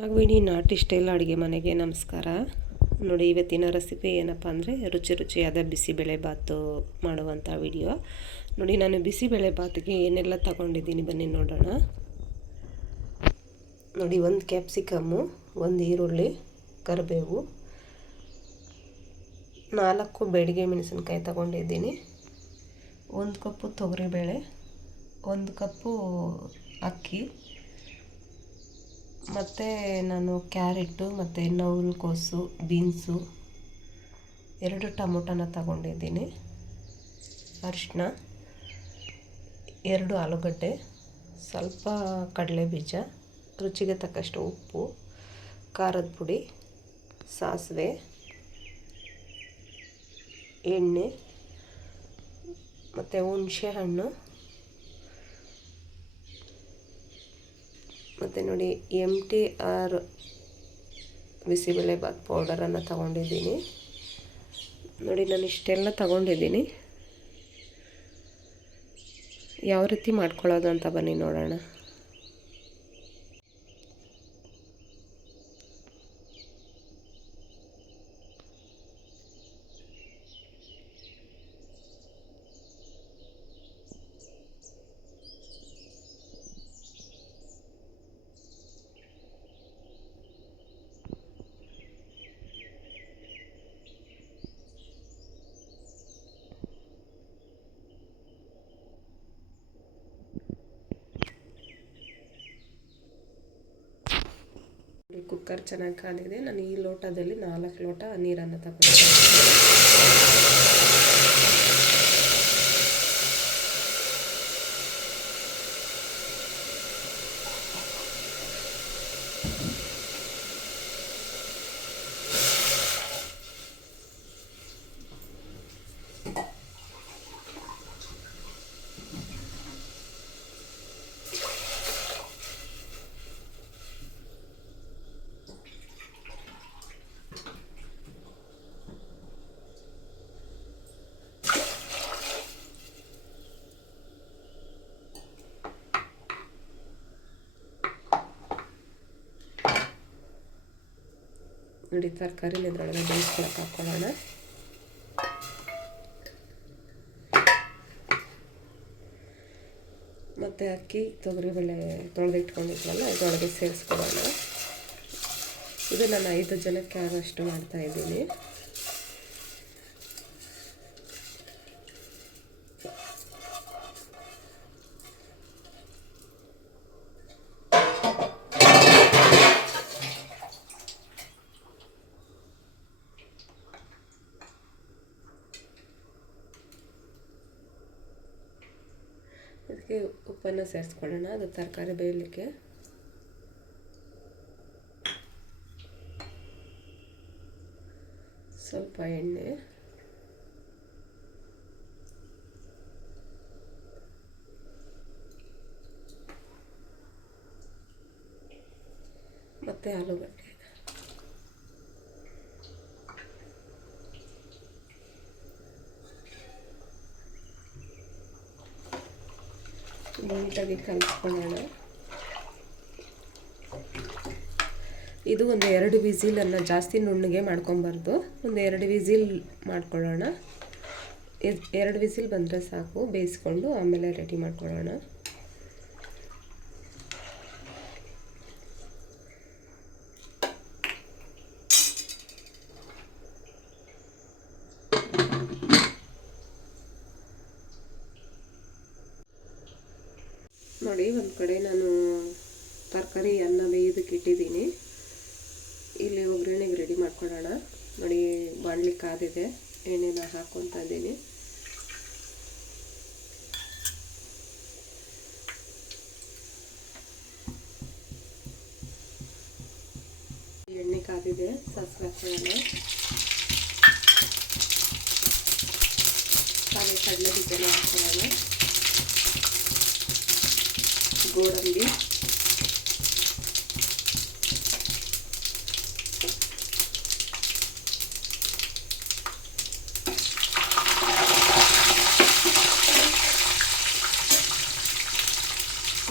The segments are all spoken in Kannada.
ನಾಗವೇಣಿ ನಾಟಿ ಸ್ಟೈಲ್ ಅಡುಗೆ ಮನೆಗೆ ನಮಸ್ಕಾರ. ನೋಡಿ, ಇವತ್ತಿನ ರೆಸಿಪಿ ಏನಪ್ಪ ಅಂದರೆ ರುಚಿ ರುಚಿಯಾದ ಬಿಸಿಬೇಳೆಬಾತು ಮಾಡುವಂಥ ವಿಡಿಯೋ ನೋಡಿ, ನಾನು ಬಿಸಿಬೇಳೆಬಾತಿಗೆ ಏನೆಲ್ಲ ತಗೊಂಡಿದ್ದೀನಿ ಬನ್ನಿ ನೋಡೋಣ. ನೋಡಿ, ಒಂದು ಕ್ಯಾಪ್ಸಿಕಮ್ಮು ಒಂದು ಈರುಳ್ಳಿ, ಕರಿಬೇವು, ನಾಲ್ಕು ಬೆಡಿಗೆ ಮೆಣಸಿನ್ಕಾಯಿ ತಗೊಂಡಿದ್ದೀನಿ. ಒಂದು ಕಪ್ಪು ತೊಗರಿಬೇಳೆ, ಒಂದು ಕಪ್ಪು ಅಕ್ಕಿ ಮತ್ತು ನಾನು ಕ್ಯಾರೆಟು, ಮತ್ತು ನವಿಲುಕೋಸು ಬೀನ್ಸು, ಎರಡು ಟೊಮೊಟೊನ ತಗೊಂಡಿದ್ದೀನಿ. ಅರಿಶಿನ ಎರಡು ಆಲೂಗಡ್ಡೆ, ಸ್ವಲ್ಪ ಕಡಲೆ ಬೀಜ, ರುಚಿಗೆ ತಕ್ಕಷ್ಟು ಉಪ್ಪು, ಖಾರದ ಪುಡಿ, ಸಾಸಿವೆ, ಎಣ್ಣೆ, ಮತ್ತು ಹುಣಸೆ ಹಣ್ಣು. ಮತ್ತು ನೋಡಿ ಎಂ ಟಿ ಆರ್ ಬಿಸಿಬೇಳೆಬಾತ್ ಪೌಡರನ್ನು ತಗೊಂಡಿದ್ದೀನಿ. ನೋಡಿ ನಾನು ಇಷ್ಟೆಲ್ಲ ತಗೊಂಡಿದ್ದೀನಿ. ಯಾವ ರೀತಿ ಮಾಡ್ಕೊಳ್ಳೋದು ಅಂತ ಬನ್ನಿ ನೋಡೋಣ. ಕುಕ್ಕರ್ ಚೆನ್ನಾಗಿ ಕಾದಿದೆ ನಾನು ಈ ಲೋಟದಲ್ಲಿ ನಾಲ್ಕು ಲೋಟ ನೀರನ್ನು ತಗೊಂಡು ನೋಡಿ ತರಕಾರಿನ ಇದ್ರೊಳಗೆ ಬೇಯಿಸ್ಕೊಳಕ್ಕೆ ಹಾಕ್ಕೊಳ್ಳೋಣ ಮತ್ತು ಅಕ್ಕಿ, ತೊಗರಿಬೇಳೆ ತೊಳೆದಿಟ್ಕೊಂಡಿದ್ವಲ್ಲ ಇದರೊಳಗೆ ಸೇರಿಸ್ಕೊಳ್ಳೋಣ. ಇದು ನಾನು ಐದು ಜನಕ್ಕೆ ಆಗೋಷ್ಟು ಮಾಡ್ತಾಯಿದ್ದೀನಿ ಅದಕ್ಕೆ ಉಪ್ಪನ್ನು ಸೇರಿಸ್ಕೊಳ್ಳೋಣ ಅದು ತರಕಾರಿ ಬೇಯಲಿಕ್ಕೆ. ಸ್ವಲ್ಪ ಎಣ್ಣೆ. ಮತ್ತು ಆಲೂಗಡ್ಡೆ. ನೀಟಾಗಿ ಕಲಿಸ್ಕೊಳ್ಳೋಣ ಇದು ಒಂದು ಎರಡು ವಿಸಿಲನ್ನು ಜಾಸ್ತಿ ನುಣ್ಣಗೆ ಮಾಡ್ಕೊಬಾರ್ದು. ಒಂದು ಎರಡು ವಿಸಿಲ್ ಮಾಡ್ಕೊಳ್ಳೋಣ. ಎರಡು ವಿಸಿಲ್ ಬಂದರೆ ಸಾಕು, ಬೇಯಿಸ್ಕೊಂಡು ಆಮೇಲೆ ರೆಡಿ ಮಾಡ್ಕೊಳ್ಳೋಣ. ನೋಡಿ, ಒಂದು ಕಡೆ ನಾನು ತರಕಾರಿ ಅನ್ನ ಬೇಯೋದಕ್ಕೆ ಇಟ್ಟಿದ್ದೀನಿ. ಇಲ್ಲಿ ಒಗ್ಗರಣೆಗೆ ರೆಡಿ ಮಾಡ್ಕೊಳ್ಳೋಣ. ನೋಡಿ, ಬಾಣಲಿ ಕಾದಿದೆ. ಎಣ್ಣೆನ ಹಾಕ್ಕೊತಾ ಇದ್ದೀನಿ. ಎಣ್ಣೆ ಕಾದಿದೆ, ಸಾಸಿವೆ ಹಾಕೊಳ್ಳೋಣ. ಕಡಲೆ ಬೀಜನ ಹಾಕೊಳ್ಳೋಣ. ಗೋಡಂಬಿ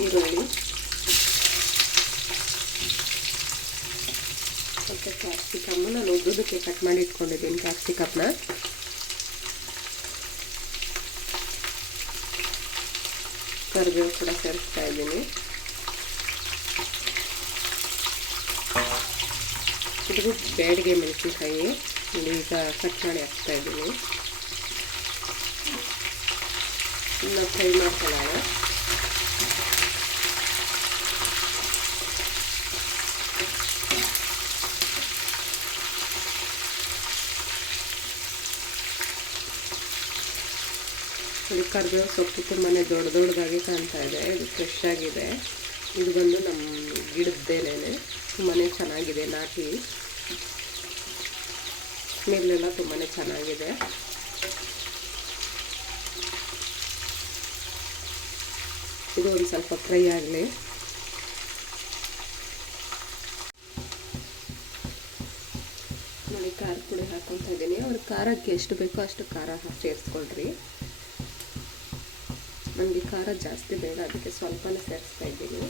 ಈರುಳ್ಳಿ ಮತ್ತು ಕ್ಯಾಪ್ಸಿಕಮ್ ನಾನು ಉದ್ದುದಕ್ಕೆ ಕಟ್ ಮಾಡಿ ಇಟ್ಕೊಂಡಿದ್ದೀನಿ ಕ್ಯಾಪ್ಸಿಕಮ್ನ ಕರಿಬೇವು ಕೂಡ ಸೇರಿಸ್ತಾ ಇದ್ದೀನಿ. ಇದು ಬೇಡಿಗೆ ಮೆಣಸಿನ್ಕಾಯಿ. ನೋಡಿ ಈಗ ಕಟ್ ಮಾಡಿ ಹಾಕ್ತಾ ಇದ್ದೀನಿ. ಇನ್ನು ಫ್ರೈ ಮಾಡ್ಕೊಳ್ಳೋಣ. ಇದು ಕರಿಬೇವು ಸೊಪ್ಪು ತುಂಬಾ ದೊಡ್ಡ ದೊಡ್ಡದಾಗಿ ಕಾಣ್ತಾ ಇದೆ. ಇದು ಫ್ರೆಶ್ ಆಗಿದೆ. ಇದು ಬಂದು ನಮ್ಮ ಗಿಡದ್ದೇನೆ ತುಂಬಾ ಚೆನ್ನಾಗಿದೆ ನಾಟಿ. ಸ್ಮೆಲ್ಲೆಲ್ಲ ತುಂಬಾ ಚೆನ್ನಾಗಿದೆ. ಇದು ಒಂದು ಸ್ವಲ್ಪ ಫ್ರೈ ಆಗಲಿ. ನೋಡಿ, ಖಾರ ಪುಡಿ ಹಾಕೊತಾ ಇದ್ದೀನಿ ಅವ್ರ ಖಾರಕ್ಕೆ ಎಷ್ಟು ಬೇಕೋ ಅಷ್ಟು ಖಾರ ಸೇರಿಸ್ಕೊಳ್ರಿ. ನನಗೆ ಖಾರ ಜಾಸ್ತಿ ಬೇಡ, ಅದಕ್ಕೆ ಸ್ವಲ್ಪನೇ ಸೇರಿಸ್ತಾ ಇದ್ದೀನಿ.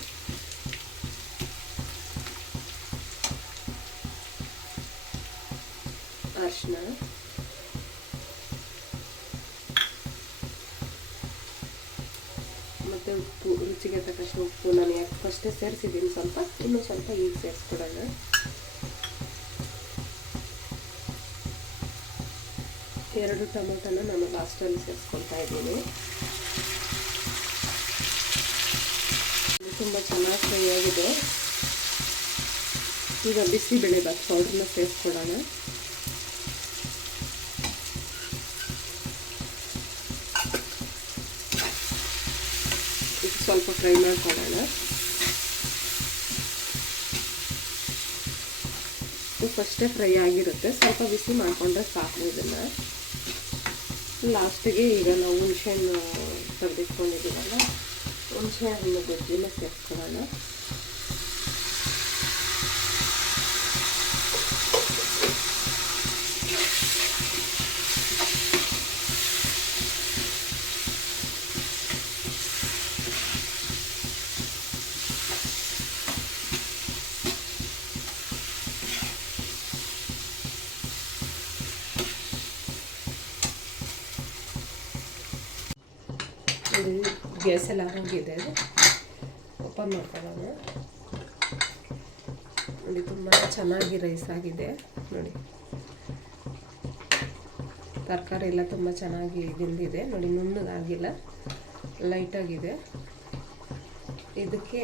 ಅರಿಶಿನ. ಮತ್ತು ಉಪ್ಪು, ರುಚಿಗೆ ತಕ್ಕಷ್ಟು ಉಪ್ಪು ನಾನು ಯಾಕೆ ಫಸ್ಟೇ ಸೇರಿಸಿದ್ದೀನಿ ಸ್ವಲ್ಪ, ಇನ್ನೂ ಸ್ವಲ್ಪ ಈಗ ಸೇರಿಸ್ಕೊಡೋಣ. ಎರಡು ಟೊಮೊಟೊನ ನಾನು ಲಾಸ್ಟಲ್ಲಿ ಸೇರಿಸ್ಕೊಳ್ತಾ ಇದ್ದೀನಿ. ತುಂಬ ಚೆನ್ನಾಗಿ ಫ್ರೈ ಆಗಿದೆ. ಈಗ ಬಿಸಿಬೇಳೆ ಬಾತ್ ಪೌಡ್ರನ್ನ ಸೇರಿಸ್ಕೊಡೋಣ ಸ್ವಲ್ಪ ಫ್ರೈ ಮಾಡ್ಕೊಳ್ಳೋಣ. ಫಸ್ಟೇ ಫ್ರೈ ಆಗಿರುತ್ತೆ. ಸ್ವಲ್ಪ ಬಿಸಿ ಮಾಡಿಕೊಂಡ್ರೆ ಸಾಕು ಇದನ್ನು. ಲಾಸ್ಟಿಗೆ ಈಗ ನಾವು ಹುಣಸೆಹಣ್ಣು ತೆಗೆದಿಟ್ಕೊಂಡಿದ್ದೀವಲ್ಲ ಹುಣಸೆ ಹಣ್ಣು ಗೊಜ್ಜಿನ ಸೇರಿಸ್ಕೊಳ್ಳೋಣ ಗ್ಯಾಸ್ ಎಲ್ಲ ಹೋಗಿದೆ. ಓಪನ್ ಮಾಡ್ಕೊಳ್ಳೋಣ. ನೋಡಿ, ತುಂಬ ಚೆನ್ನಾಗಿ ರೈಸ್ ಆಗಿದೆ. ನೋಡಿ. ತರಕಾರಿ ಎಲ್ಲ ತುಂಬ ಚೆನ್ನಾಗಿ ಬೆಂದಿದೆ. ನೋಡಿ, ನುಣ್ಣಗಾಗಿಲ್ಲ. ಲೈಟಾಗಿದೆ ಇದಕ್ಕೆ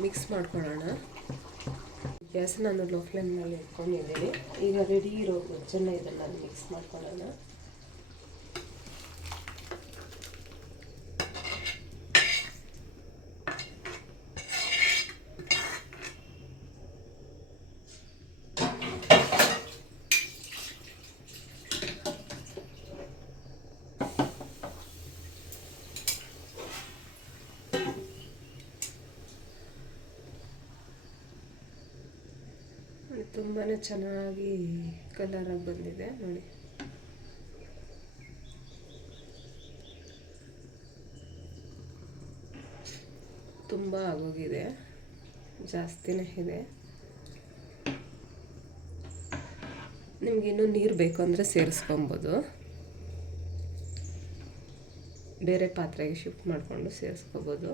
ಮಿಕ್ಸ್ ಮಾಡ್ಕೊಳ್ಳೋಣ. ಗ್ಯಾಸ್ ನಾನು ಲೋ ಫ್ಲೇಮ್ನಲ್ಲಿ ಇಟ್ಕೊಂಡಿದ್ದೀನಿ. ಈಗ ರೆಡಿ ಇರೋ ಗೊಜ್ಜನ್ನ ಇದನ್ನು ಮಿಕ್ಸ್ ಮಾಡ್ಕೊಳ್ಳೋಣ. ತುಂಬಾ ಚೆನ್ನಾಗಿ ಕಲರಾಗಿ ಬಂದಿದೆ, ನೋಡಿ. ತುಂಬ ಆಗೋಗಿದೆ, ಜಾಸ್ತಿನೇ ಇದೆ. ನಿಮಗಿನ್ನೂ ನೀರು ಬೇಕು ಅಂದರೆ ಸೇರಿಸ್ಕೊಬೋದು. ಬೇರೆ ಪಾತ್ರೆಗೆ ಶಿಫ್ಟ್ ಮಾಡಿಕೊಂಡು ಸೇರಿಸ್ಕೋಬೋದು.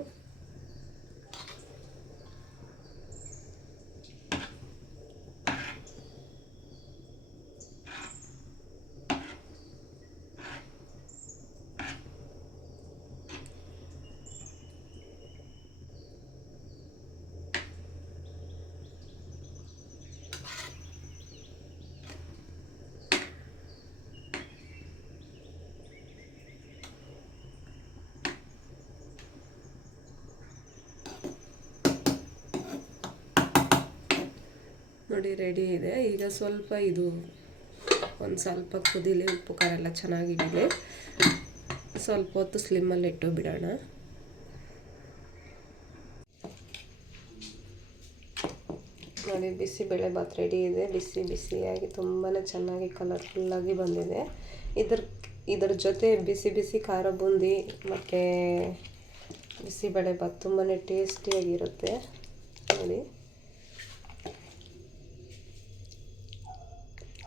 ನೋಡಿ ರೆಡಿ ಇದೆ. ಈಗ ಸ್ವಲ್ಪ ಇದು ಒಂದು ಸ್ವಲ್ಪ ಕುದೀಲಿ ಉಪ್ಪು ಖಾರ ಎಲ್ಲ ಚೆನ್ನಾಗಿಡಲಿ ಸ್ವಲ್ಪ ಹೊತ್ತು ಸ್ಲಿಮ್ಮಲ್ಲಿ ಇಟ್ಟು ಬಿಡೋಣ. ನೋಡಿ ಬಿಸಿಬೇಳೆ ಭಾತ್ ರೆಡಿ ಇದೆ. ಬಿಸಿ ಬಿಸಿಯಾಗಿ ತುಂಬಾ ಚೆನ್ನಾಗಿ ಕಲರ್ಫುಲ್ಲಾಗಿ ಬಂದಿದೆ. ಇದ್ರ, ಇದರ ಜೊತೆ ಬಿಸಿ ಬಿಸಿ ಖಾರ ಬೂಂದಿ ಮತ್ತು ಬಿಸಿಬೇಳೆ ಭಾತ್ ತುಂಬಾ ಟೇಸ್ಟಿಯಾಗಿರುತ್ತೆ ನೋಡಿ.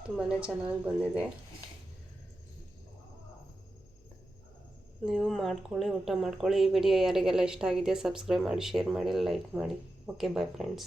ತುಂಬಾ ಚೆನ್ನಾಗಿ ಬಂದಿದೆ. ನೀವು ಮಾಡ್ಕೊಳ್ಳಿ, ಊಟ ಮಾಡ್ಕೊಳ್ಳಿ. ಈ ವಿಡಿಯೋ ಯಾರಿಗೆಲ್ಲ ಇಷ್ಟ ಆಗಿದೆ ಸಬ್ಸ್ಕ್ರೈಬ್ ಮಾಡಿ ಶೇರ್ ಮಾಡಿ ಲೈಕ್ ಮಾಡಿ. Okay bye friends